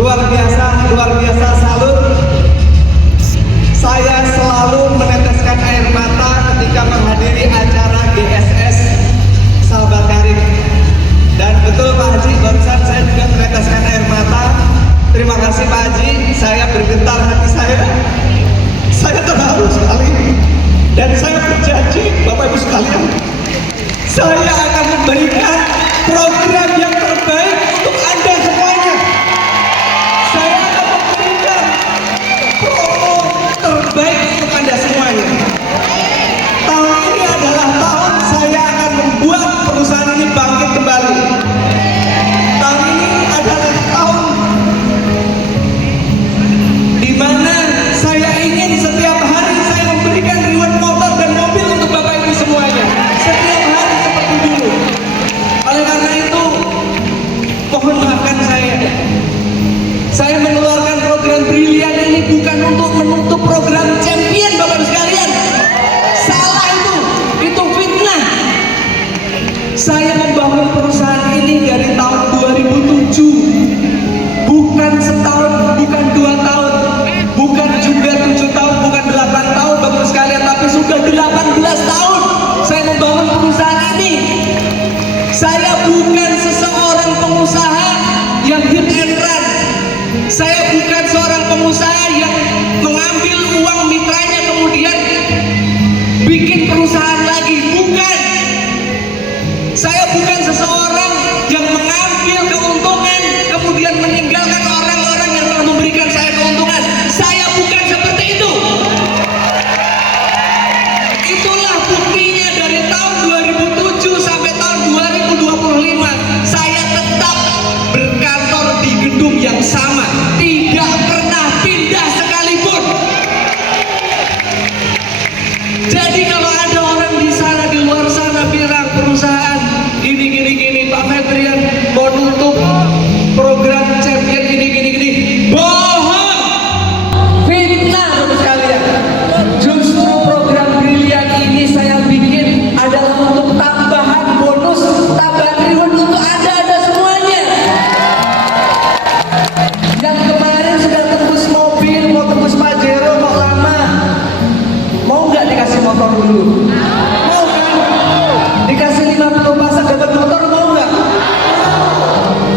luar biasa salut. Saya selalu meneteskan air mata ketika menghadiri acara GSS Sahabat Karib. Dan betul Pak Haji, barusan saya juga meneteskan air mata. Terima kasih Pak Haji, saya bergetar hati saya. Saya terharu sekali. Dan saya berjanji, Bapak Ibu sekalian, saya akan memberikan program yang terbaik untuk Anda semuanya. Saya akan memberikan promo terbaik untuk Anda semuanya. Tahun ini adalah tahun saya akan membuat perusahaan ini bangkit kembali. Tahun ini adalah tahun di mana saya ingin setiap hari saya memberikan reward motor dan mobil untuk Bapak Ibu semuanya. Setiap hari seperti dulu. Oleh karena itu, mohon maafkan saya. Saya mengeluarkan program brilian ini bukan untuk menutup program champion Bapak Ibu sekalian. Salah itu fitnah. Saya membangun perusahaan ini dari tahun 2007. Bukan setahun, bukan 2 tahun, bukan juga 7 tahun, bukan 8 tahun Bapak Ibu sekalian, tapi sudah 18 tahun saya membangun perusahaan ini. Saya bukan seseorang pengusaha yang hit and run. Saya bukan seorang pengusaha yang mengambil uang mitranya kemudian bikin perusahaan lagi. Bukan. Saya bukan seseorang yang mengambil keuntungan kemudian meninggalkan orang-orang yang telah memberikan saya keuntungan. Saya bukan seperti itu. Itulah buktinya dari tahun 2007 sampai tahun 2025 saya tetap berkantor di gedung yang sama, tidak pernah pindah sekalipun. Jadi kalau ada orang di sana, di luar sana bilang perusahaan gini Pak Febrian mau nutup program champion gini, bohong, fitnah Bapak sekalian. Justru program brilian ini saya bikin adalah untuk tambahan bonus, tambahan reward untuk Anda semuanya. Yang kemarin sudah tembus mobil, mau tembus Pajero, mau lama, mau nggak dikasih motor dulu? Mau kan? Dikasih 50 pasang dapat motor, mau nggak?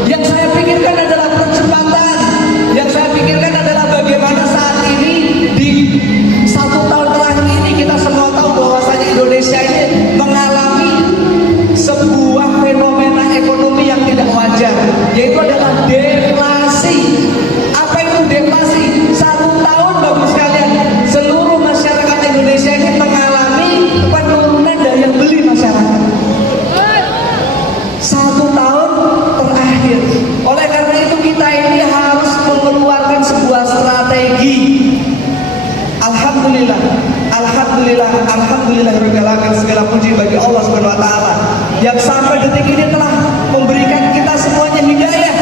Yang saya pikirkan adalah percepatan. Yang saya pikirkan adalah bagaimana saat ini di 1 tahun terakhir ini kita semua tahu bahwasanya Indonesia ini mengalami sebuah fenomena ekonomi yang tidak wajar, yaitu adalah deflasi. Apa itu deflasi? 1 tahun Bapak sekalian, seluruh masyarakat Indonesia ini mengalami penurunan daya beli masyarakat. 1 tahun terakhir. Oleh karena itu kita ini harus mengeluarkan sebuah strategi. Alhamdulillah, segala puji bagi Allah Subhanahu wa taala yang sampai detik ini telah memberikan kita semuanya hidayah,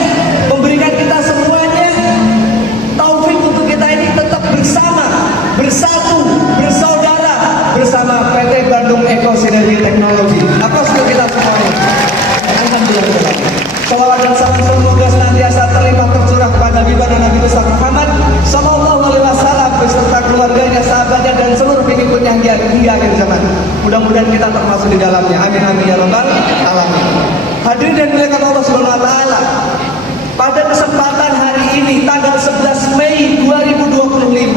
memberikan kita semuanya taufik untuk kita ini tetap bersama, bersatu, bersaudara bersama PT Bandung Eko Sinergi Teknologi. Atas untuk kita semuanya. Alhamdulillah. Salawat dan salam semoga senantiasa terlimpah tercurah kepada Nabi Nabi besar Muhammad Sallallahu Alaihi Wasallam beserta keluarganya, sahabatnya dan seluruh pengikutnya hingga akhir zaman. Mudah-mudahan kita termasuk di dalamnya. Amin amin ya rabbal alamin. Hadirin dan dimuliakan Allah Subhanahu Wa Taala. Pada kesempatan hari ini tanggal 11 Mei 2025,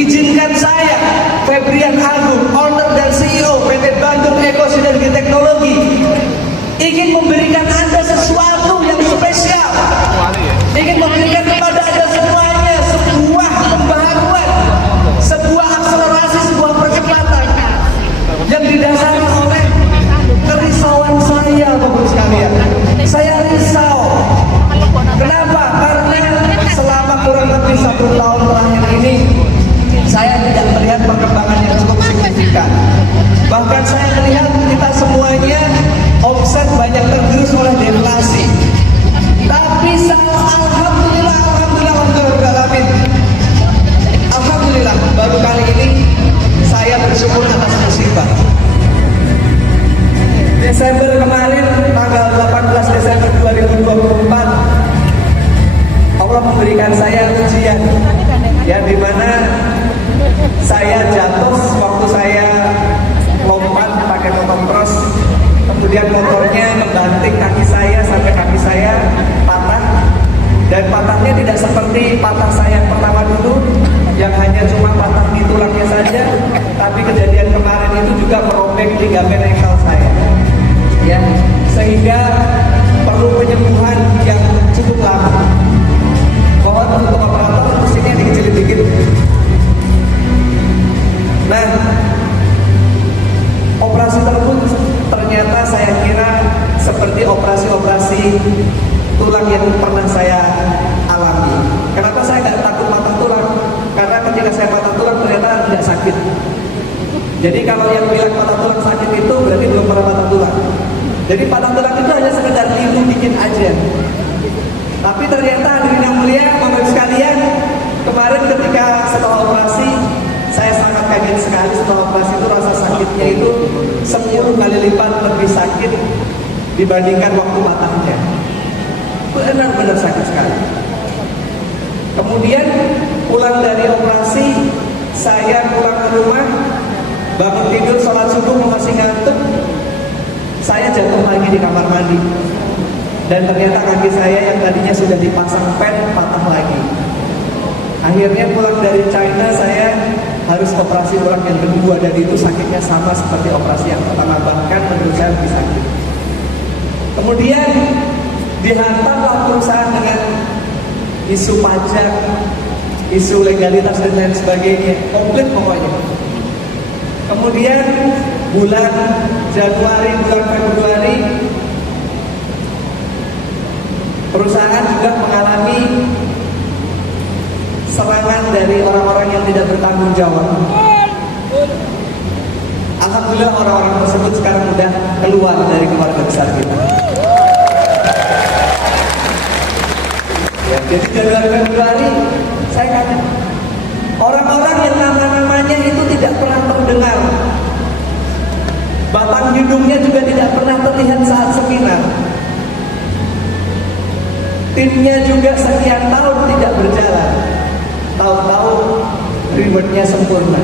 izinkan saya Febrian Agung, owner dan CEO PT Bandung Eko Sinergi Teknologi, ingin memberikan Anda sesuatu yang spesial, ingin memberikan kepada Anda semuanya sebuah pembaharuan, sebuah akselerasi, sebuah percepatan yang didasarkan oleh kerisauan saya Bapak sekalian. Saya risau. Kenapa? Karena selama kurang lebih 1 tahun terakhir ini saya tidak melihat perkembangan yang cukup signifikan. Bahkan saya melihat kita semuanya omset banyak tergerus oleh deflasi. Tapi alhamdulillah, baru kali ini saya bersyukur atas musibah. Desember kemarin, tanggal 18 Desember 2024, Allah memberikan saya ujian, ya, dimana saya jatuh waktu saya lompat pakai motocross, kemudian motornya membanting kaki saya sampai kaki saya patah, dan patahnya tidak seperti patah saya yang pertama dulu yang hanya cuma patah di tulangnya saja, tapi kejadian kemarin itu juga merobek ligamen ankle saya, ya, sehingga perlu penyembuhan yang cukup lama. Mohon untuk operator musiknya dikecilin dikit. Nah, operasi tersebut ternyata saya kira seperti operasi-operasi tulang yang pernah saya alami. Kenapa saya nggak takut patah tulang? Karena ketika saya patah tulang ternyata tidak sakit. Jadi kalau yang bilang patah tulang sakit itu berarti belum pernah patah tulang. Jadi patah tulang itu hanya sekedar limu dikit aja. Tapi ternyata hadirin yang mulia, Bapak sekalian, kemarin ketika setelah operasi saya sangat kaget sekali. Setelah operasi itu rasa sakitnya itu 10 kali lipat lebih sakit dibandingkan waktu patahnya. Benar-benar sakit sekali. Kemudian pulang dari operasi, saya pulang ke rumah, bangun tidur, sholat subuh, masih ngantuk. Saya jatuh lagi di kamar mandi, dan ternyata kaki saya yang tadinya sudah dipasang pen patah lagi. Akhirnya pulang dari China, saya harus operasi ulang yang kedua, dan itu sakitnya sama seperti operasi yang pertama, bahkan menurut saya lebih sakit. Kemudian dihantarlah perusahaan dengan isu pajak, isu legalitas dan lain sebagainya, komplit pokoknya. Kemudian bulan Januari, bulan Februari, perusahaan juga mengalami serangan dari orang-orang yang tidak bertanggung jawab. Alhamdulillah orang-orang tersebut sekarang sudah keluar dari keluarga besar kita. Ya, jadi Januari Februari saya kaget. Orang-orang yang nama-namanya itu tidak pernah terdengar, batang hidungnya juga tidak pernah terlihat saat seminar. Timnya juga sekian tahun tidak berjalan. Tahu-tahu rewardnya sempurna.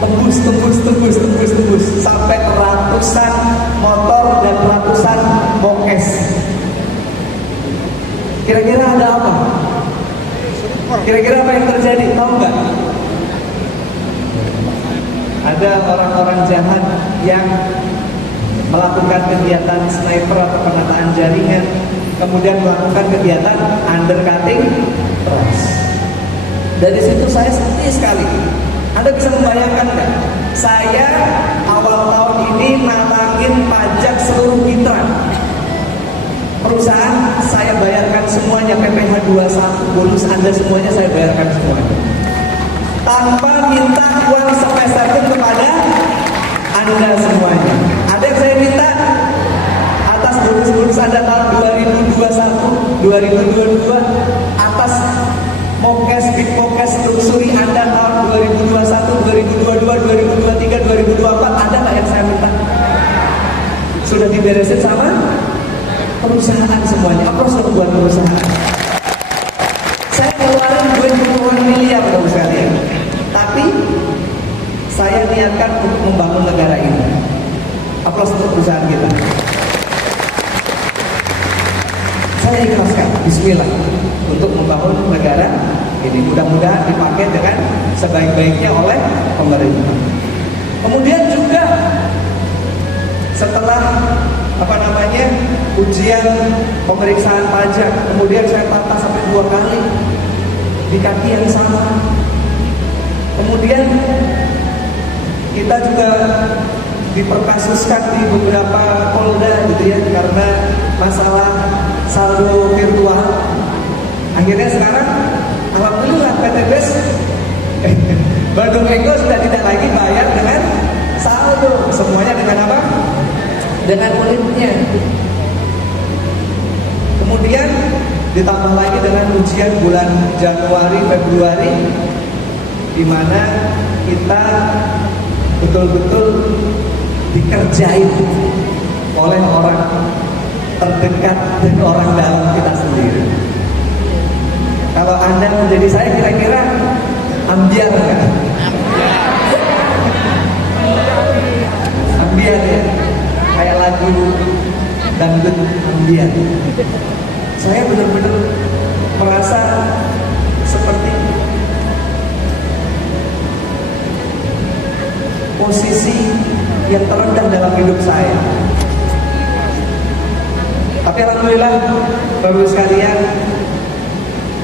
Tembus sampai ratusan motor dan ratusan bokes. Kira-kira ada apa? Kira-kira apa yang terjadi? Tahu nggak? Ada orang-orang jahat yang melakukan kegiatan sniper atau penataan jaringan, kemudian melakukan kegiatan undercutting price. Dari situ saya sedih sekali. Anda bisa membayangkan nggak? Saya awal tahun ini nantangin pajak seluruh mitra perusahaan, saya bayarkan semuanya, PPh 21, bonus Anda semuanya saya bayarkan semuanya, tanpa minta uang sepeser pun kepada Anda semuanya. Ada yang saya minta atas bonus Anda tahun 2021, 2022, atas Mokes, Big Mokes, Luxury Anda tahun 2021, 2022, 2023, 2024, ada nggak yang saya minta? Sudah diberesin sama perusahaan semuanya. Aplaus dong buat perusahaan. Saya keluarin duit puluhan miliar Bapak sekalian, tapi saya niatkan untuk membangun negara ini. Aplaus untuk perusahaan kita. Saya ikhlaskan, bismillah, untuk membangun negara ini. Mudah-mudahan dipakai dengan sebaik-baiknya oleh pemerintah. Kemudian juga setelah ujian pemeriksaan pajak, kemudian saya patah sampai 2 kali di kaki yang sama. Kemudian kita juga diperkasuskan di beberapa polda gitu ya, karena masalah saldo virtual. Akhirnya sekarang alhamdulillah PT BES Bandung Ego sudah tidak lagi bayar dengan saldo, semuanya dengan apa? Dengan unitnya. Kemudian ditambah lagi dengan ujian bulan Januari Februari, di mana kita betul-betul dikerjain oleh orang terdekat dan orang dalam kita sendiri. Kalau Anda menjadi saya kira-kira ambiar nggak? Ambiar ya, kayak lagu dangdut ambiar. Saya benar-benar merasa seperti posisi yang terendah dalam hidup saya. Tapi alhamdulillah, Bapak sekalian,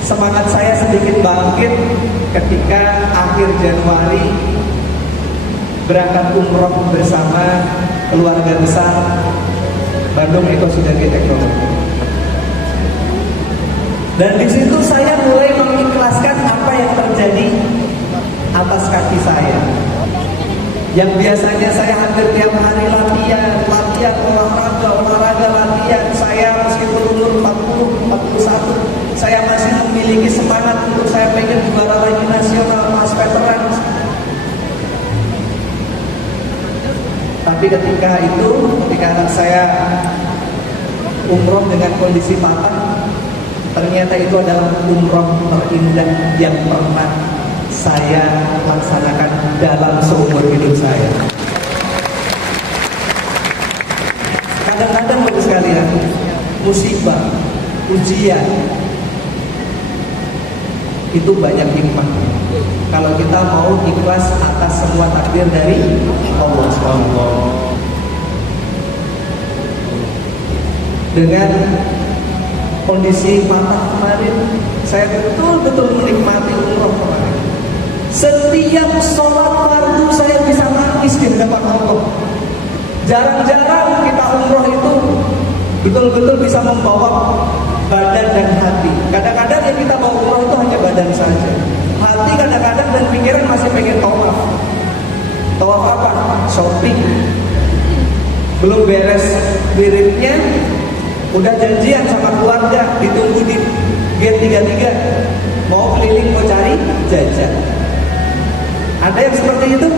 semangat saya sedikit bangkit ketika akhir Januari berangkat umroh bersama keluarga besar Bandung Eko Sinergi Teknologi. Dan di situ saya mulai mengikhlaskan apa yang terjadi atas kaki saya. Yang biasanya saya hampir tiap hari latihan olahraga, latihan. Saya meskipun umur 40, 41, saya masih memiliki semangat untuk saya pengen juara lagi nasional Mas Veteran. Tapi ketika anak saya umroh dengan kondisi patah, ternyata itu adalah umroh terindah yang pernah saya laksanakan dalam seumur hidup saya. Kadang-kadang bagi sekalian, musibah, ujian itu banyak hikmah. Kalau kita mau ikhlas atas semua takdir dari Allah SWT. Dengan kondisi patah kemarin, saya betul-betul menikmati umroh kemarin. Setiap sholat fardu saya bisa nangis di hadapan Allah. Jarang-jarang kita umroh itu betul-betul bisa membawa badan dan hati. Kadang-kadang yang kita bawa umroh itu hanya badan saja. Hati kadang-kadang dan pikiran masih pengen tawaf. Tawaf apa? Shopping. Belum beres wiridnya, udah janjian sama keluarga, ditunggu di gate 33. Mau keliling, mau cari jajan. Ada yang seperti itu?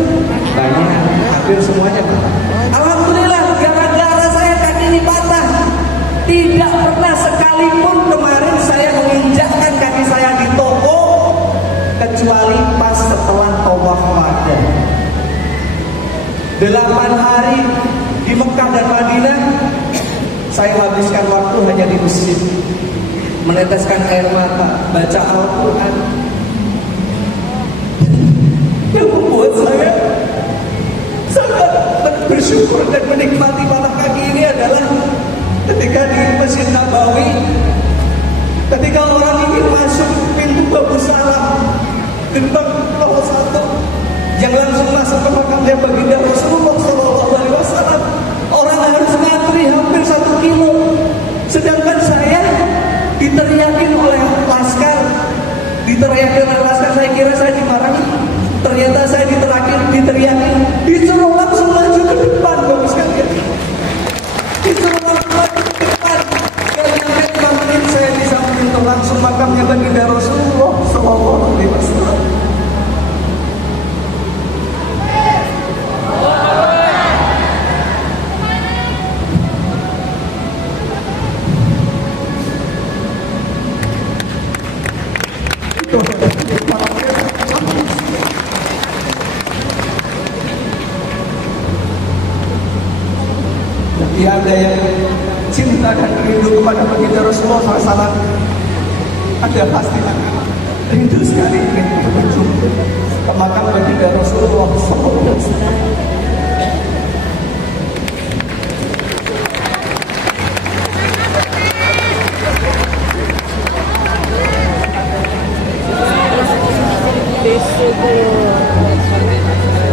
Banyak, hampir semuanya. Alhamdulillah, gara-gara saya kaki ini patah, tidak pernah sekalipun kemarin saya menginjakkan kaki saya di toko, kecuali pas setelah tawaf wada. 8 hari di Mekah dan Madinah, saya habiskan waktu hanya di masjid, meneteskan air mata, baca Al-Quran. Yang membuat saya sangat bersyukur dan menikmati patah kaki ini adalah ketika di Masjid Nabawi, ketika orang ingin masuk pintu Babus Salam, gerbang nomor 1 yang langsung masuk ke makamnya baginda Rasulullah SAW, orang harus ngantri hampir 1 kilo. Sedangkan saya diteriakin oleh laskar, saya kira saya dimarahi. Ternyata saya diteriakin, disuruh langsung maju ke depan, Bapak sekalian. Disuruh langsung maju ke depan. Karena memang saya bisa menyentuh langsung makamnya baginda Rasulullah SAW. Bagi Anda yang cinta dan rindu kepada baginda Rasulullah SAW, Anda pasti akan rindu sekali ingin berkunjung ke makam baginda Rasulullah SAW.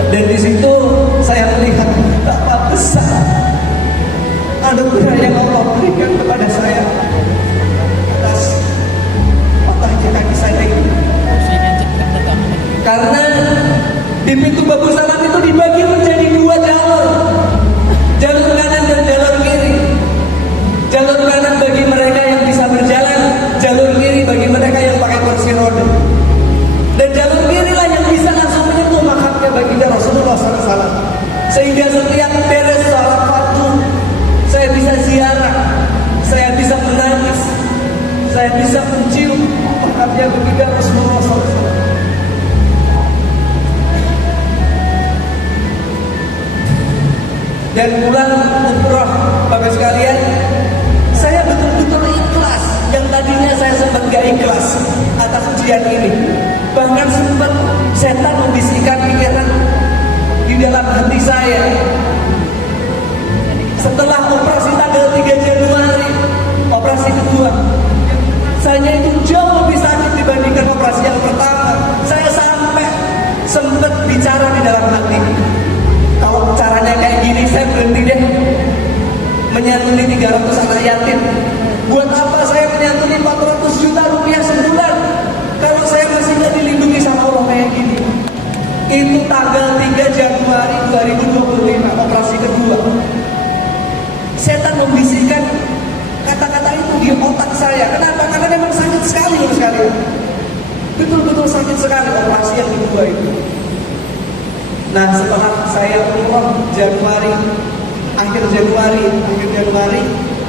Dan di situ saya melihat betapa besar anugerah yang Allah berikan kepada saya atas patahnya kaki saya ini. Karena di pintu Babus Salam itu dibagi menjadi 2 jalur, jalur kanan dan jalur kiri. Jalur kanan bagi mereka yang bisa berjalan, jalur kiri bagi mereka yang pakai kursi roda. Dan jalur kiri lah yang bisa langsung menyentuh makamnya baginda Rasulullah SAW. Sehingga setiap beres salat fardu, saya bisa ziarah, saya bisa menangis, saya bisa mencium makamnya ikhlas atas ujian ini. Bahkan sempat setan membisikkan pikiran di dalam hati saya. Setelah operasi tanggal 3 Januari, operasi kedua, saya itu jauh lebih sakit dibandingkan operasi yang pertama. Saya sampai sempat bicara di dalam hati, kalau caranya kayak gini saya berhenti deh menyantuni 300 anak yatim. Buat apa saya menyantuni 400 juta rupiah sebulan kalau saya masih gak dilindungi sama Allah kayak gini. Itu tanggal 3 Januari 2025, operasi kedua. Setan membisikkan kata-kata itu di otak saya. Kenapa? Karena memang sakit sekali loh sekalian. Betul-betul sakit sekali operasi yang kedua itu. Nah, setelah saya umroh Januari, akhir Januari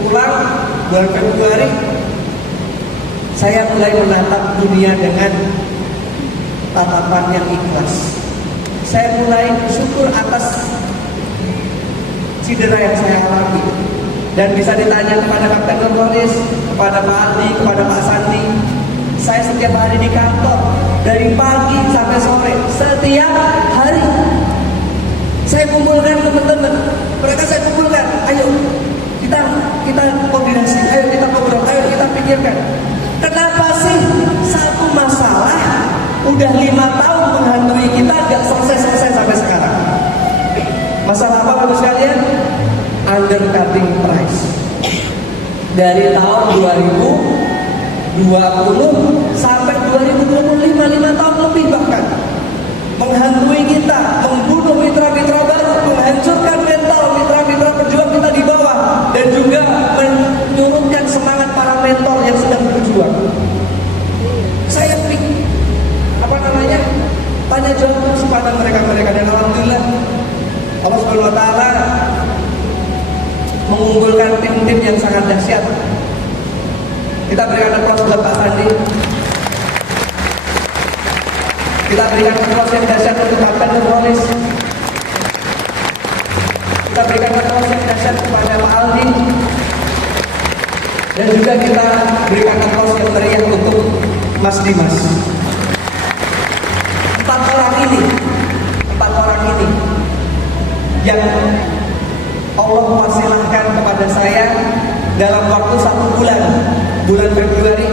pulang bulan Februari, saya mulai menatap dunia dengan tatapan yang ikhlas. Saya mulai bersyukur atas cedera yang saya alami. Dan bisa ditanya kepada Kapten Nurholis, kepada Pak Aldi, kepada Pak Sandi. Saya setiap hari di kantor, dari pagi sampai sore, setiap hari. Saya kumpulkan teman-teman, mereka saya kumpulkan, ayo kita koordinasi, ayo kita ngobrol, ayo kita pikirkan. Kenapa sih satu masalah udah 5 tahun menghantui kita gak selesai-selesai sampai sekarang? Masalah apa Bapak sekalian? Undercutting price. Dari tahun 2020 sampai 2025, 5 tahun lebih bahkan, menghantui kita, membunuh mitra-mitra baru, menghancurkan mental mitra-mitra perjuang kita di bawah, dan juga menurunkan semangat para mentor yang sedang berjuang. Saya tanya jawab terus kepada mereka, dan alhamdulillah Allah Subhanahu wa taala mengunggulkan tim-tim yang sangat dahsyat. Kita berikan aplaus buat Pak Sandi. Kita berikan aplaus yang dahsyat untuk Kapten Nurholis. Kita berikan aplaus yang dahsyat kepada Pak Aldi. Dan juga kita berikan aplaus yang meriah untuk Mas Dimas. Empat orang ini yang Allah wasilahkan kepada saya dalam waktu 1 bulan Februari,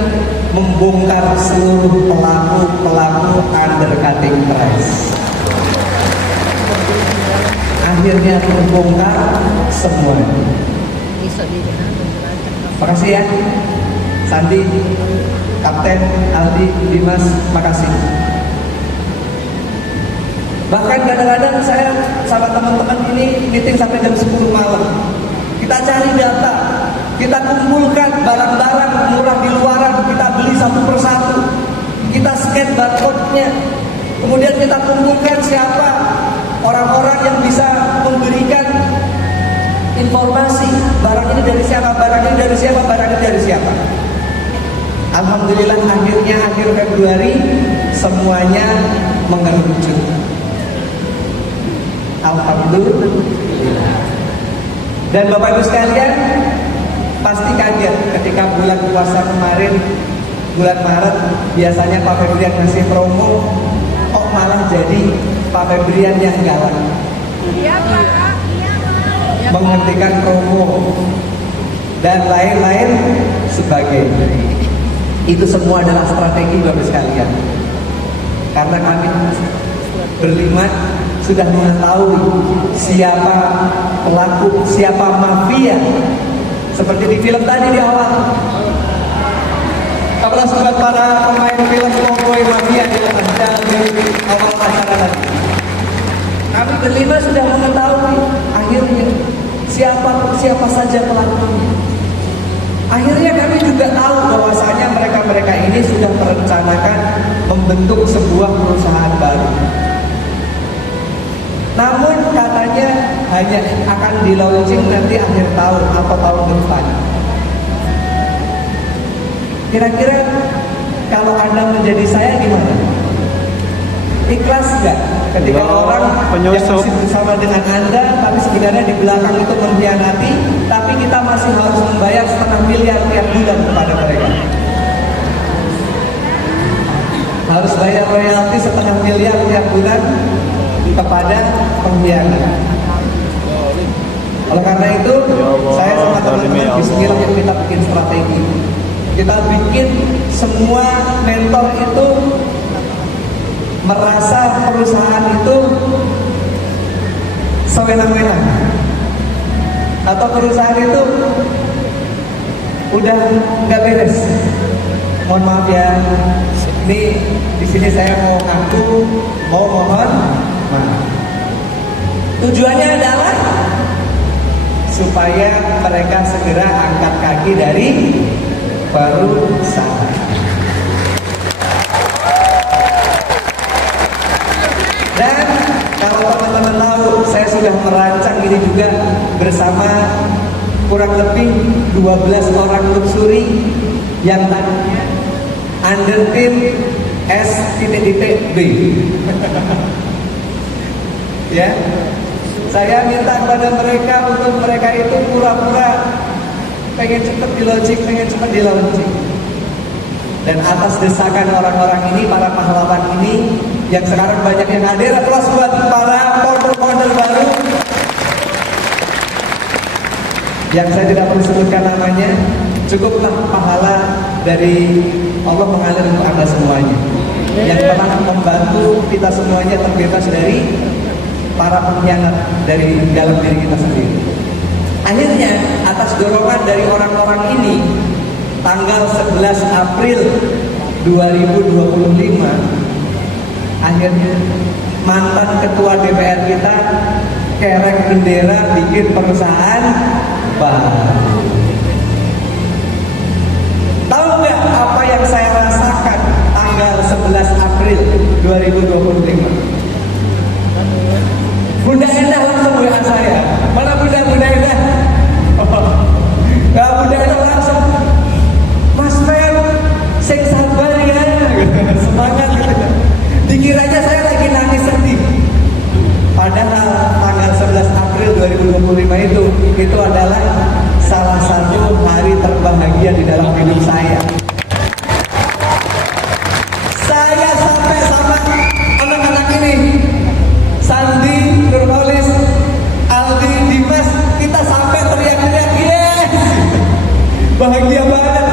membongkar seluruh pelaku undercutting price. Akhirnya membongkar semua. Makasih ya Sandi, Kapten, Aldi, Dimas, makasih. Bahkan kadang-kadang saya sama teman-teman ini meeting sampai jam 10 malam. Kita cari data, kita kumpulkan barang-barang murah di luaran, kita beli satu persatu, kita scan barcode-nya, kemudian kita kumpulkan siapa orang-orang yang bisa memberikan informasi barang ini dari siapa, barang ini dari siapa, barang ini dari siapa. Alhamdulillah akhirnya akhir Februari semuanya mengerucut. Alhamdulillah. Dan Bapak Ibu sekalian pasti kaget ketika bulan puasa kemarin, bulan Maret, biasanya Pak Febrian ngasih promo, kok malah jadi Pak Febrian yang galak. Iya Pak. Menghentikan promo dan lain-lain sebagainya. Itu semua adalah strategi Bapak sekalian. Karena kami berlima sudah mengetahui siapa pelaku, siapa mafia. Seperti di film tadi di awal. Apalah buat para pemain film Cowboy Mafia di awal acara tadi. Kami berlima sudah mengetahui akhirnya siapa saja pelakunya. Akhirnya kami juga tahu bahwasanya mereka ini sudah merencanakan membentuk sebuah perusahaan baru. Namun katanya hanya akan di launching nanti akhir tahun atau tahun depan. Kira-kira kalau Anda menjadi saya gimana? Ikhlas gak ketika orang yang masih bersama dengan Anda tapi sebenarnya di belakang itu mengkhianati, tapi kita masih harus membayar 500 miliar tiap bulan kepada mereka? harus bayar royalti 1,5 miliar tiap bulan kepada pengkhianat. Oleh karena itu, saya sama teman-teman Bismillah kita bikin strategi. Kita bikin semua mentor itu merasa perusahaan itu sewenang-wenang, atau perusahaan itu udah nggak beres. Mohon maaf ya, ini di sini saya mau ngaku, mau mohon maaf. Tujuannya adalah supaya mereka segera angkat kaki dari perusahaan. Dan kalau teman-teman tahu, saya sudah merancang ini juga bersama kurang lebih 12 orang luxury yang tadinya under tim S.B. Ya, saya minta kepada mereka untuk mereka itu pura-pura pengen cepet di launching. Dan atas desakan orang-orang ini, para pahlawan ini yang sekarang banyak yang hadir, aplaus buat para founder-founder baru yang saya tidak perlu sebutkan namanya. Cukuplah pahala dari Allah mengalir untuk Anda semuanya yang telah membantu kita semuanya terbebas dari para pengkhianat dari dalam diri kita sendiri. Akhirnya atas dorongan dari orang-orang ini, tanggal 11 April 2025, akhirnya mantan ketua DPR kita kerek bendera bikin perusahaan baru. Tahu nggak apa yang saya rasakan tanggal 11 April 2025? Bunda Endah langsung WA saya. Mana Bunda Endah? Nah, Bunda Endah langsung, Mas Fer, sing sabar ya, semangat gitu. Dikiranya saya lagi nangis sedih. Padahal tanggal 11 April 2025 itu adalah salah satu hari terbahagia di dalam hidup saya. Saya sampai sama anak-anak ini, Sandi, Nurholis, Aldi, Dimas, kita sampai teriak-teriak, yes! Bahagia banget.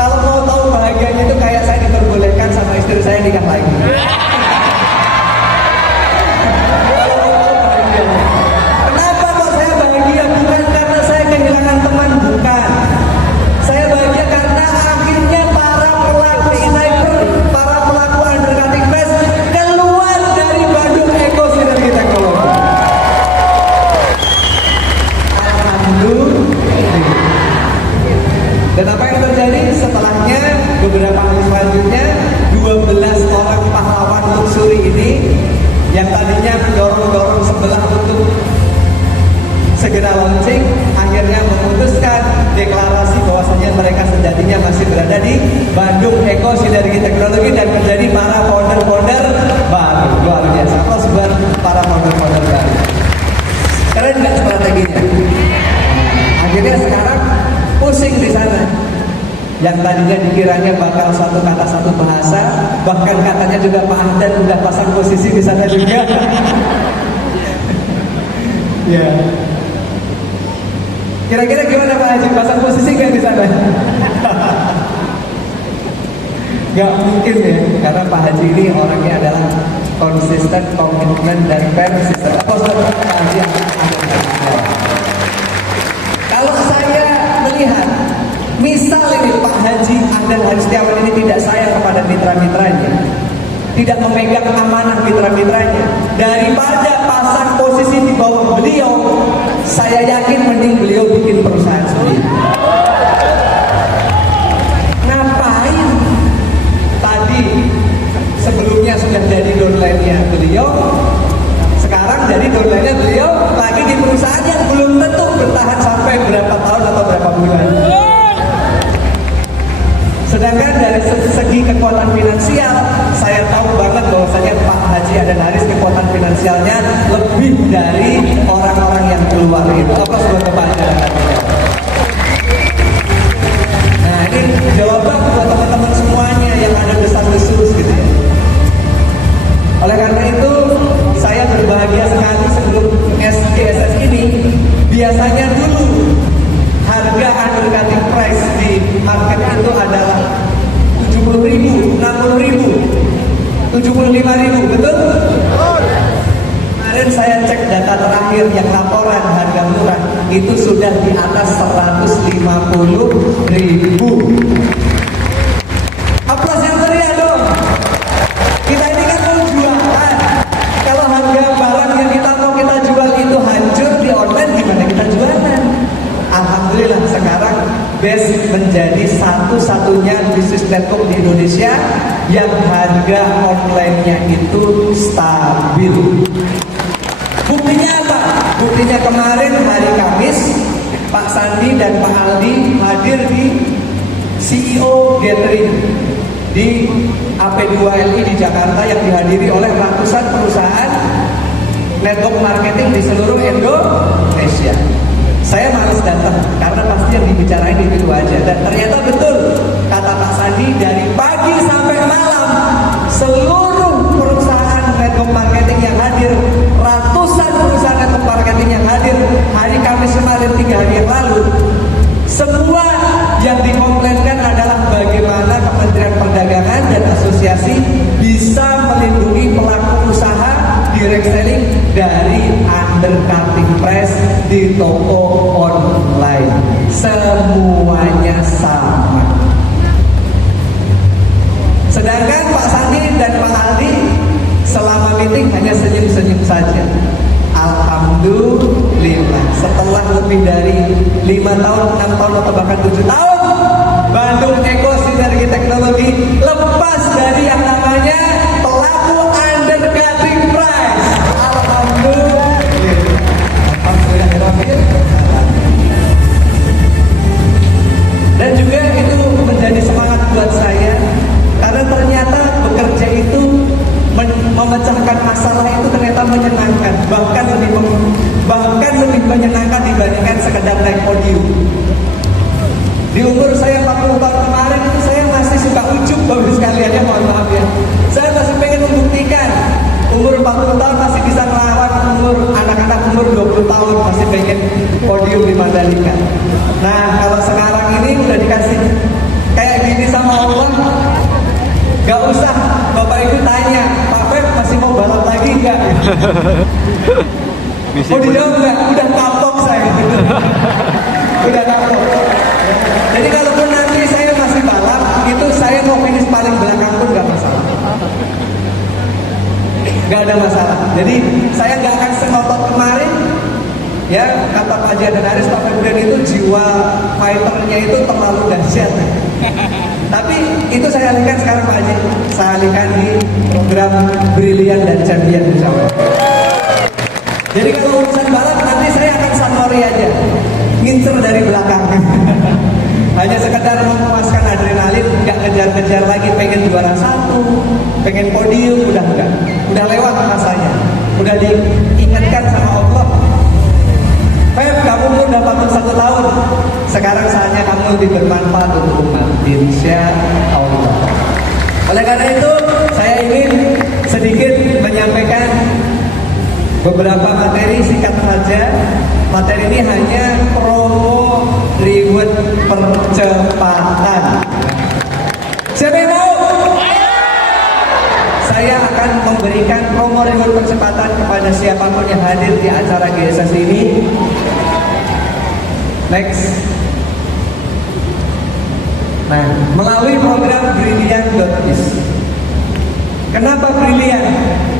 Kalau mau tahu bahagianya itu kayak saya diperbolehkan sama istri saya nikah lagi. Kenapa kok saya bahagia? Bukan karena saya kehilangan teman, bukan. Saya bahagia karena akhirnya para pelaku sniper, para pelaku undercutting press keluar dari Bandung Eko Sinergi Teknologi. Alhamdulillah. Dan apa yang terjadi setelahnya, beberapa hari selanjutnya, 12 orang pahlawan luxury ini yang tadinya dorong-dorong sebelah untuk segera launching, akhirnya memutuskan deklarasi bahwasanya mereka sejatinya masih berada di Bandung Eko Sinergi Teknologi dan menjadi para founder-founder baru. Luar biasa. Aplaus buat para founder-founder baru. Keren nggak strateginya? Akhirnya sekarang pusing di sana. Yang tadinya dikiranya bakal satu kata satu bahasa, bahkan katanya juga Pak Ahdan udah pasang posisi di sana juga. Ya. Kira-kira gimana Pak Haji, pasang posisi nggak di sana? Gak mungkin ya, karena Pak Haji ini orangnya adalah konsisten, komitmen, dan persisten. Pak Haji yang kalau saya melihat, misal ini Pak Haji Ahdan Hari Setiawan ini tidak sayang kepada mitra-mitranya, tidak memegang amanah mitra-mitranya, daripada pasang posisi di bawah beliau, saya yakin mending beliau bikin perusahaan sendiri. Ngapain tadi sebelumnya sudah jadi downline-nya beliau, sekarang jadi downline-nya beliau lagi di perusahaan yang belum tentu bertahan sampai berapa tahun atau berapa bulan. Sedangkan dari segi kekuatan finansial, saya tahu banget bahwasanya Pak Haji Ahdan Haris kekuatan finansialnya lebih dari orang-orang yang keluar itu. Apa buat Pak Haji Ahdan Haris? Nah, ini jawaban buat teman-teman semuanya yang ada desas-desus gitu ya. 75.000, betul? Kemarin saya cek data terakhir yang laporan harga murah itu sudah di atas 150.000. Aplaus yang meriah dong. Kita ini kan mau jualan. Kalau harga barang yang kita mau kita jual itu hancur di online, gimana kita jualan? Alhamdulillah sekarang BES menjadi satu-satunya bisnis network di Indonesia yang harga online-nya itu stabil. Buktinya apa? Buktinya kemarin hari Kamis Pak Sandi dan Pak Aldi hadir di CEO Gathering di AP2LI di Jakarta yang dihadiri oleh ratusan perusahaan network marketing di seluruh Indonesia. Saya malas datang karena pasti yang dibicarain itu aja. Dan ternyata betul kata Pak Sandi, dari pagi sampai malam seluruh perusahaan network marketing yang hadir, ratusan perusahaan network marketing yang hadir hari Kamis kemarin 3 hari yang lalu, semua yang dikomplainkan adalah bagaimana Kementerian Perdagangan dan asosiasi bisa melindungi pelaku usaha direct selling dari undercutting price di toko online. Semuanya sama. Sedangkan Pak Sandi dan Pak Aldi selama meeting hanya senyum-senyum saja. Alhamdulillah, setelah lebih dari 5 tahun, 6 tahun atau bahkan 7 tahun Bandung Eko Sinergi Teknologi lepas dari yang namanya pelaku undercutting price. Alhamdulillah. Dan juga itu menjadi semangat buat saya karena ternyata bekerja itu memecahkan masalah itu ternyata menyenangkan, bahkan lebih menyenangkan dibandingkan sekedar naik podium. Di umur saya 40 tahun kemarin itu saya masih suka ujub, bapak sekalian ya, mohon maaf ya. Saya masih pengen membuktikan umur 40 tahun masih bisa melawan anak-anak umur 20 tahun masih pengen podium di Mandalika. Nah kalau sekarang ini udah dikasih kayak gini sama Allah, gak usah bapak ibu tanya, Pak Pep masih mau balap lagi enggak? Mau dijawab enggak? Udah kapok saya. Udah kapok. Jadi kalaupun nanti saya masih balap, itu saya mau finish paling belakang pun gak masalah. Gak ada masalah. Jadi saya gak akan sengotot kemarin. Ya, kata Pak Haji dan Aris, Pak Februari itu jiwa fighternya itu terlalu dahsyat. Tapi itu saya alihkan sekarang Pak Haji. Saya alihkan di program Brilian dan Champion insya Allah. Jadi kalau urusan balap nanti saya akan sanori aja, ngincer dari belakang. Hanya sekedar memuaskan adrenalin, nggak kejar-kejar lagi pengen juara 1, pengen podium, udah enggak. Udah lewat masanya. Udah diingatkan sama Allah. Pep, kamu udah 41 tahun. Sekarang saatnya kamu lebih bermanfaat untuk umat. Insya Allah. Oleh karena itu, saya ingin sedikit menyampaikan beberapa materi singkat saja. Materi ini hanya promo reward percepatan. Siapa yang mau? Saya akan memberikan promo reward percepatan kepada siapapun yang hadir di acara GSS ini. Next. Nah, melalui program Brilian.is. Kenapa Brilian?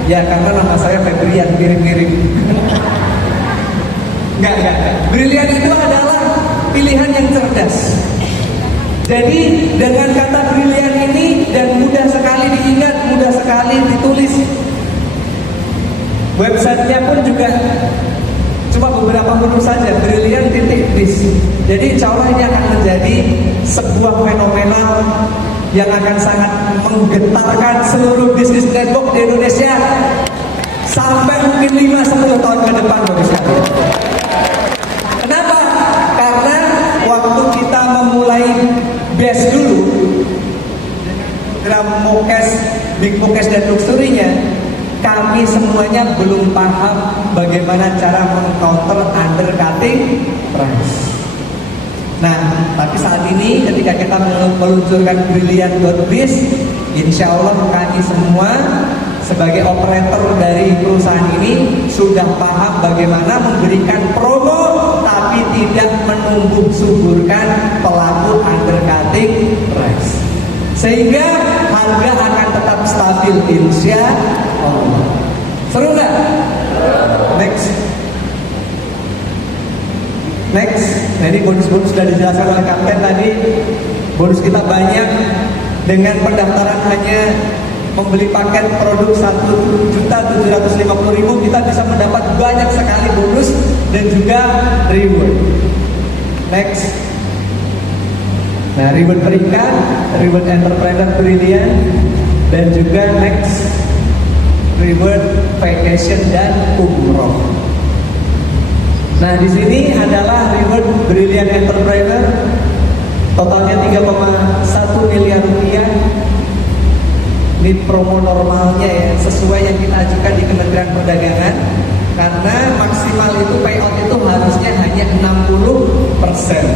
Ya karena nama saya Febrian, mirip-mirip. Enggak. Brilian itu adalah pilihan yang cerdas. Jadi dengan kata brilian ini dan mudah sekali diingat, mudah sekali ditulis. Websitenya pun juga cuma beberapa huruf saja, brilian.biz. Jadi insya Allah ini akan menjadi sebuah fenomenal yang akan sangat menggetarkan seluruh bisnis network di Indonesia sampai mungkin 5-10 tahun ke depan, bagus sekali. Kenapa? Karena waktu kita memulai BES dulu, Mokes, Big Mokes dan Luxury-nya, kami semuanya belum paham bagaimana cara meng-counter undercutting price. Nah, tapi saat ini ketika kita meluncurkan Brilian.biz, insya Allah kami semua sebagai operator dari perusahaan ini sudah paham bagaimana memberikan promo tapi tidak menumbuh suburkan pelaku undercutting price, sehingga harga akan tetap stabil insya Allah. Seru nggak? Next. Nah, ini bonus-bonus sudah dijelaskan oleh Kapten tadi. Bonus kita banyak. Dengan pendaftaran hanya membeli paket produk 1.750.000, kita bisa mendapat banyak sekali bonus dan juga reward. Next. Nah, reward peringkat, reward entrepreneur brilliant, dan juga next reward vacation dan umroh. Nah, di sini adalah reward brilliant entrepreneur, totalnya 3,1 miliar rupiah. Ini promo normalnya ya, sesuai yang kita ajukan di Kementerian Perdagangan. Karena maksimal itu payout itu harusnya hanya 60%.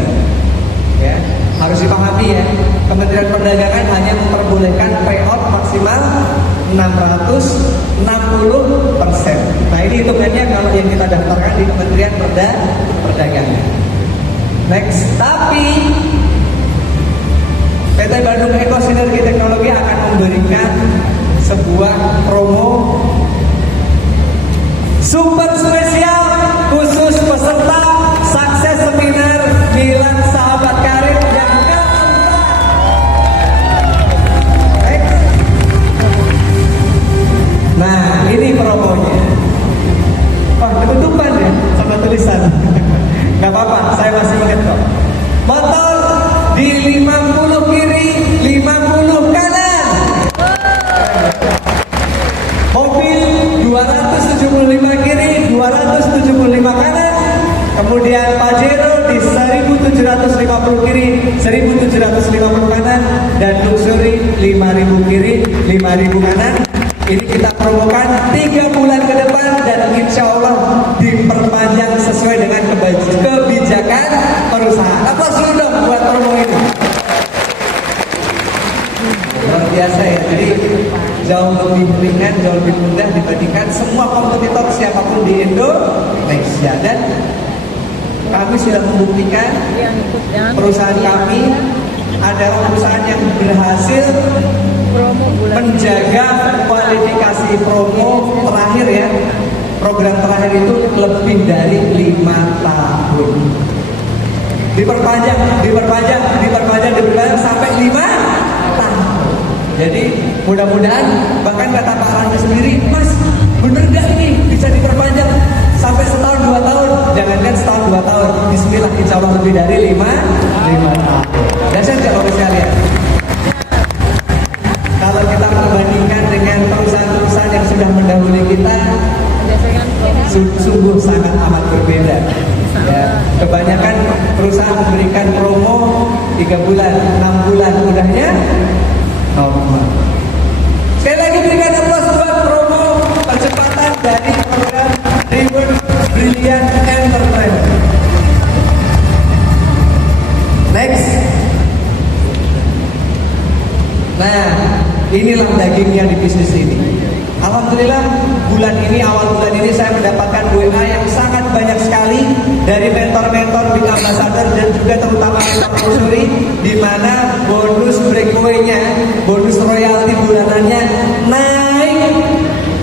Ya, harus dipahami ya. Kementerian Perdagangan hanya memperbolehkan payout maksimal 660%. Nah, ini hitungannya kalau yang kita daftarkan di Kementerian Perdagangan. Next, tapi PT Bandung Eko Sinergi Teknologi akan memberikan sebuah promo super spesial khusus peserta sukses seminar Milan Sahabat Karir yang keempat. Nah, ini promonya. Oh, ketutupan ya sama tulisan. Gak apa-apa, saya masih ingat kok. Motor di 50 kiri, 50 kanan. Mobil 275 kiri, 275 kanan. Kemudian Pajero di 1750 kiri, 1750 kanan. Dan Luxury 5000 kiri, 5000 kanan. Ini kita promokan 3 bulan ke depan dan insya Allah diperpanjang sesuai dengan kebijakan perusahaan. Aplaus dulu dong buat promo ini. Luar biasa ya. Jadi jauh lebih ringan, jauh lebih mudah dibandingkan semua kompetitor siapapun di Indonesia. Dan kami sudah membuktikan perusahaan kami adalah perusahaan yang berhasil menjaga kualifikasi promo terakhir ya. Program terakhir itu lebih dari 5 tahun. Diperpanjang sampai 5 tahun. Jadi mudah-mudahan, bahkan kata Pak Randa sendiri, Mas, bener gak ini bisa diperpanjang sampai setahun 2 tahun? Jangankan setahun 2 tahun, bismillah insya Allah lebih dari 5 tahun. Dasar gak Bapak sekalian? Kalau kita perbandingkan dengan perusahaan-perusahaan yang sudah mendahului kita, sungguh sangat amat berbeda. Ya, kebanyakan perusahaan memberikan promo 3 bulan, 6 bulan, udahnya normal. Sekali lagi berikan aplaus buat promo percepatan dari program Reward Brilliant Entrepreneur. Next. Nah, inilah dagingnya di bisnis ini. Alhamdulillah awal bulan ini saya mendapatkan WA yang sangat banyak sekali dari mentor-mentor Big Ambassador dan juga terutama mentor Luxury, di mana bonus breakaway-nya, bonus royalti bulanannya naik,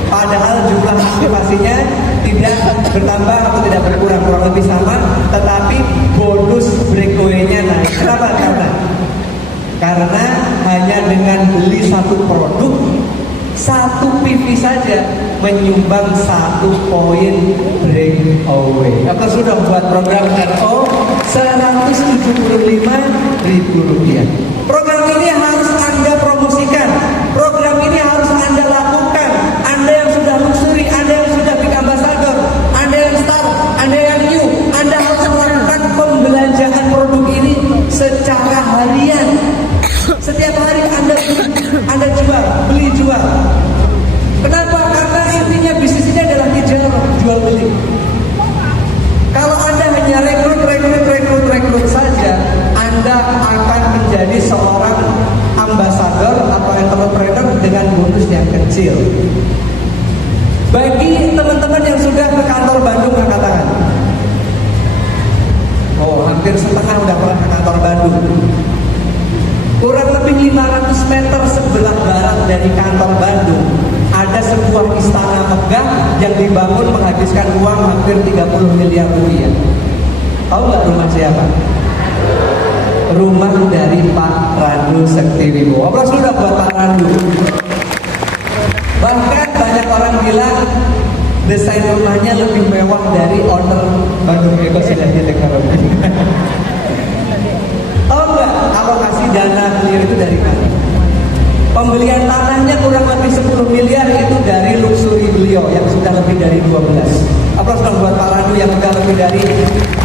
padahal jumlah aktivasinya tidak bertambah atau tidak berkurang, kurang lebih sama, tetapi bonus breakaway-nya naik. Kenapa? Karena hanya dengan beli satu produk, 1 PV saja menyumbang 1 poin breakaway. Apa sudah buat program RO Rp175.000. Program ini harus Anda promosikan. Program ini harus Anda lakukan. Anda yang sudah Luxury, Anda yang sudah Big Ambassador, Anda yang start, Anda yang new, Anda harus melakukan pembelanjaan produk ini secara harian. Setiap hari Anda beli jual. Kenapa? Karena intinya bisnis ini adalah jual beli. Kalau Anda hanya rekrut saja, Anda akan menjadi seorang bonus yang kecil. Bagi teman-teman yang sudah ke kantor Bandung, angkat tangan. Oh, hampir setengah udah pernah ke kantor Bandung. Kurang lebih 500 meter sebelah barat dari kantor Bandung ada sebuah istana megah yang dibangun menghabiskan uang hampir 30 miliar rupiah. Tahu nggak rumah siapa? Rumah dari Pak Randu Sektiwibowo. Aplaus dulu buat Pak Randu. Bahkan banyak orang bilang desain rumahnya lebih mewah dari owner Bandung Eko Sinergi Teknologi. Tahu nggak alokasi dana beliau itu dari mana? Pembelian tanahnya kurang lebih 10 miliar itu dari luxury beliau yang sudah lebih dari 12. Aplaus dong buat Pak Randu yang sudah lebih dari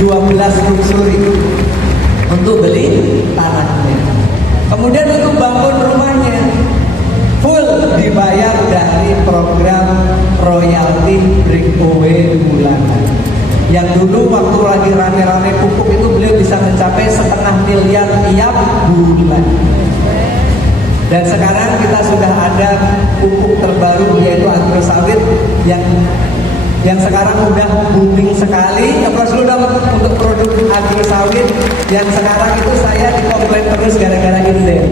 12 luxury untuk beli tanahnya. Kemudian untuk bangun rumahnya full dibayar dari program royalti breakaway bulanan. Yang dulu waktu lagi rame-rame pupuk itu beliau bisa mencapai 0,5 miliar tiap bulan. Dan sekarang kita sudah ada pupuk terbaru yaitu agrosawit yang sekarang udah booming sekali. Terus lu dapat untuk produk agrosawit yang sekarang itu saya dikomplain terus gara-gara inden.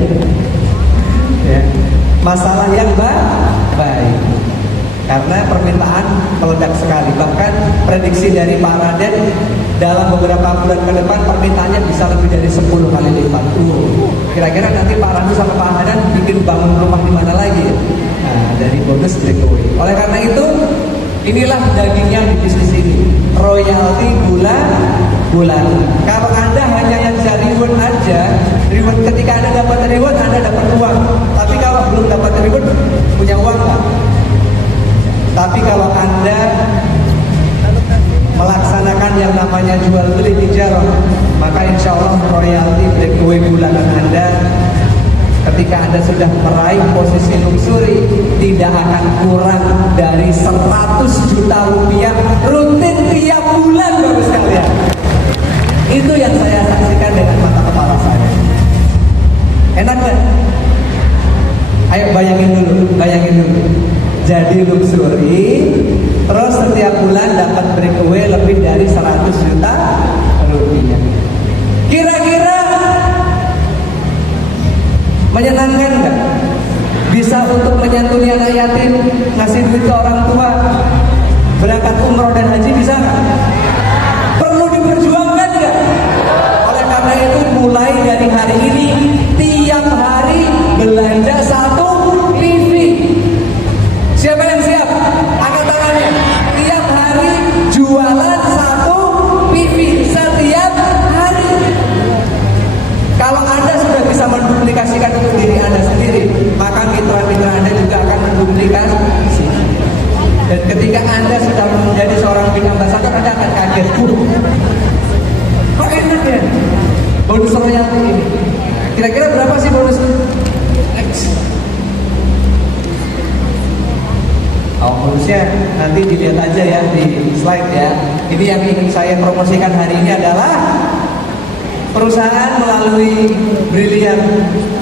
Ya. Masalah yang baik. Karena permintaan meledak sekali. Bahkan prediksi dari Pak Raden dalam beberapa bulan ke depan permintaannya bisa lebih dari 10 kali lipat. Kira-kira nanti Pak Randu sama Pak Hadan bikin bangun rumah di mana lagi? Nah, dari bonus breakaway. Oleh karena itu, inilah dagingnya di bisnis ini. Royalti bulan. Kalau Anda hanya ngejar reward aja, reward ketika Anda dapat reward, Anda dapat uang. Tapi kalau belum dapat reward, punya uang nggak? Tapi kalau Anda melaksanakan yang namanya jual beli tijarah, maka insya Allah royalti breakaway bulanan Anda ketika Anda sudah meraih posisi luxury tidak akan kurang dari 100 juta rupiah rutin tiap bulan, Bapak sekalian. Itu yang saya saksikan dengan mata kepala saya. Enak kan? Ayo bayangin dulu. Jadi luxury, terus setiap bulan dapat breakaway lebih dari 100 juta rupiah. Kira-kira menyenangkan nggak? Bisa untuk menyantuni anak yatim, ngasih duit ke orang tua, berangkat umroh dan haji, bisa nggak? Perlu diperjuangkan nggak? Oleh karena itu mulai dari hari ini tiap hari belanja 1 TV. Siapa yang siap? Angkat tangannya. Tiap hari jualan 1 TV setiap hari. Kalau Anda sudah bisa menduplikasikan untuk diri Anda sendiri, maka mitra-mitra Anda juga akan menduplikasi. Dan ketika Anda sudah menjadi seorang brand ambassador, Anda akan kaget. Kok enak ya? Bonus royalti ini. Kira-kira berapa sih bonus itu? Bonusnya nanti dilihat aja ya di slide ya. Ini yang ingin saya promosikan hari ini adalah perusahaan melalui Brilian,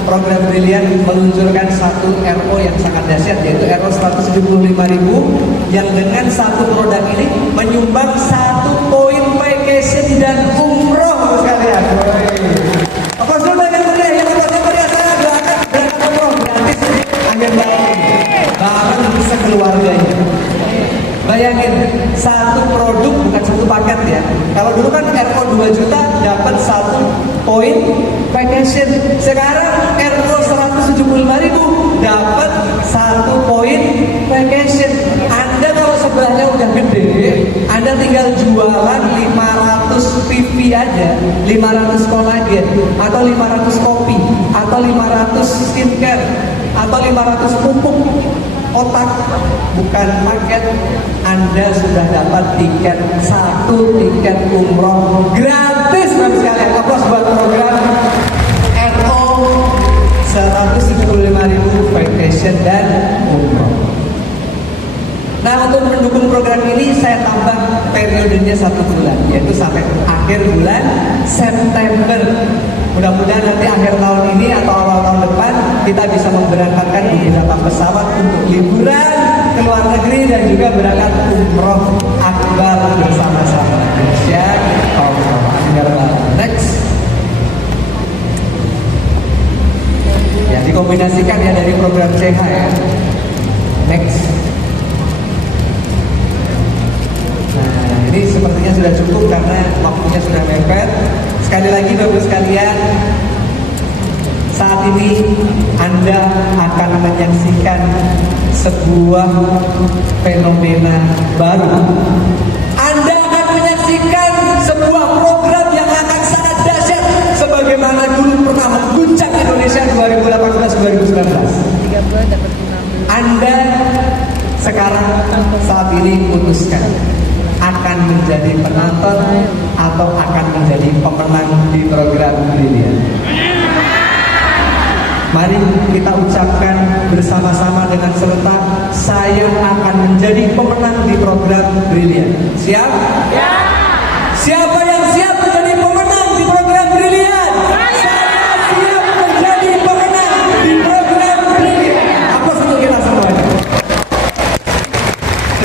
program Brilian meluncurkan satu RO yang sangat dahsyat, yaitu RO 175.000 yang dengan satu produk ini menyumbang 1 poin vacation dan umroh sekalian. Apa sudah yang meriah? Yang meriah saya doakan berangkat umroh gratis akhir tahun bareng sekeluarganya. Bayangin, satu produk bukan satu paket ya. Kalau dulu kan RO 2 juta dapat 1 poin vacation. Sekarang RO 175.000 dapat 1 poin vacation. Anda kalau sebelahnya udah gede, Anda tinggal jualan 500 PV aja, 500 kolagen, atau 500 kopi, atau 500 skincare, atau 500 pupuk otak, bukan paket, Anda sudah dapat tiket, 1 tiket umroh gratis bagi sekalian. Aplaus buat program RO 175.000 vacation dan umroh. Nah, untuk mendukung program ini saya tambah periodenya 1 bulan, yaitu sampai akhir bulan September. Mudah-mudahan nanti akhir tahun ini atau awal tahun depan kita bisa memberangkatkan beberapa pesawat untuk liburan ke luar negeri dan juga berangkat umroh akbar bersama-sama. Ya, next. Ya, dikombinasikan ya dari program CH ya. Next. Nah, ini sepertinya sudah cukup karena waktunya sudah mepet. Sekali lagi Bapak sekalian, saat ini Anda akan menyaksikan sebuah fenomena baru. Anda akan menyaksikan sebuah program yang akan sangat dahsyat sebagaimana dulu pernah mengguncang Indonesia 2018-2019. Anda sekarang saat ini putuskan akan menjadi penonton atau akan menjadi pemenang di program Brilliant. Mari kita ucapkan bersama-sama dengan serentak, saya akan menjadi pemenang di program Brilliant. Siap? Ya. Siapa yang siap menjadi pemenang di program Brilliant? Saya siap menjadi pemenang di program Brilliant. Aplaus untuk kita semuanya.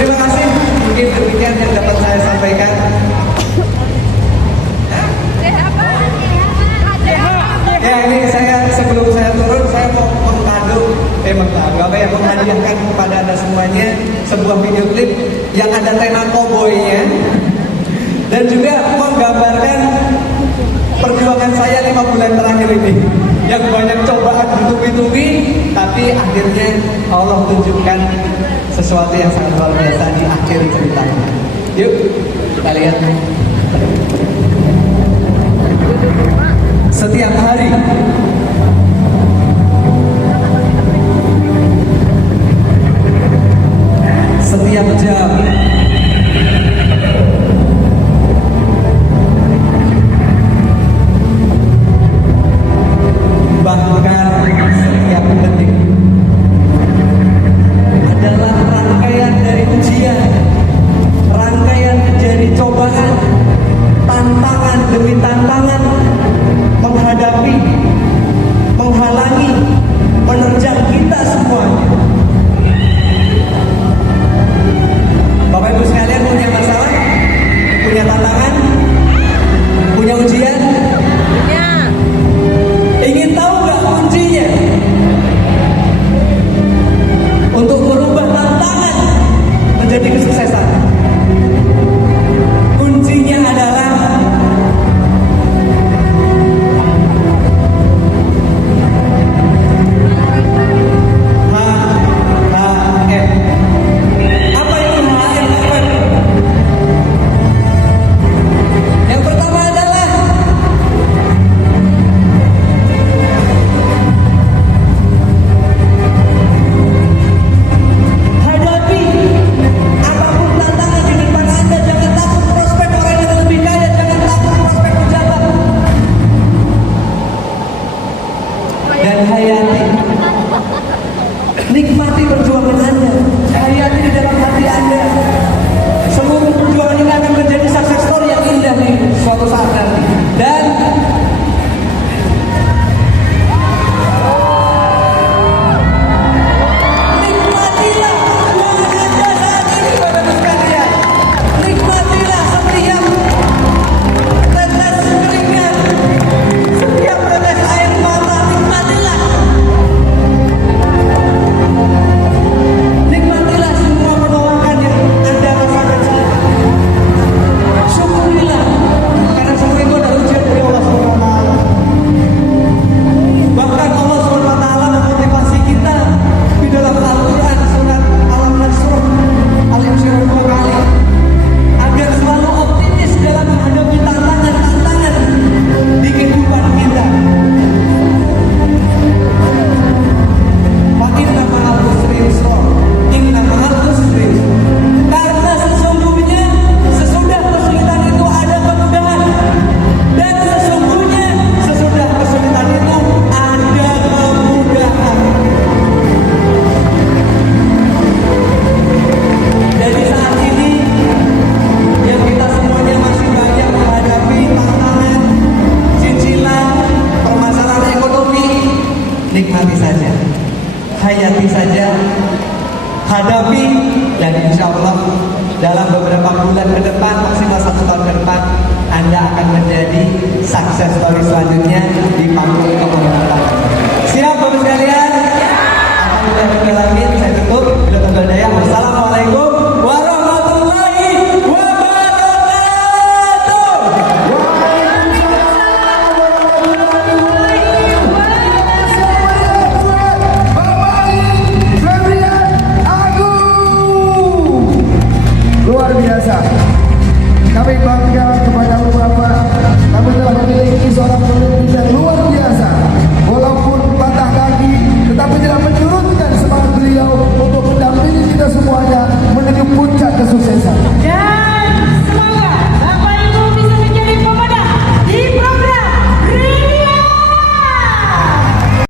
Terima kasih. Mungkin demikian yang dapat saya sampaikan. Ya, ini saya sebelum saya turun saya mau menghadiahkan kepada Anda semuanya sebuah video klip yang ada tema cowboy-nya dan juga menggambarkan perjuangan saya 5 bulan terakhir ini yang banyak cobaan bertubi-tubi, tapi akhirnya Allah tunjukkan sesuatu yang sangat luar biasa di akhir ceritanya. Yuk kita lihat. Setiap hari setiap jam bahkan setiap detik adalah rangkaian dari ujian, rangkaian dari cobaan, tantangan demi tantangan, menghadapi, menghalangi, menerjang kita semuanya. Bapak hadapi, dan insya Allah dalam beberapa bulan ke depan, maksimal 1 tahun ke depan, Anda akan menjadi sukses story selanjutnya di panggung kemenangan. Siap Bapak sekalian? Alhamdulillah.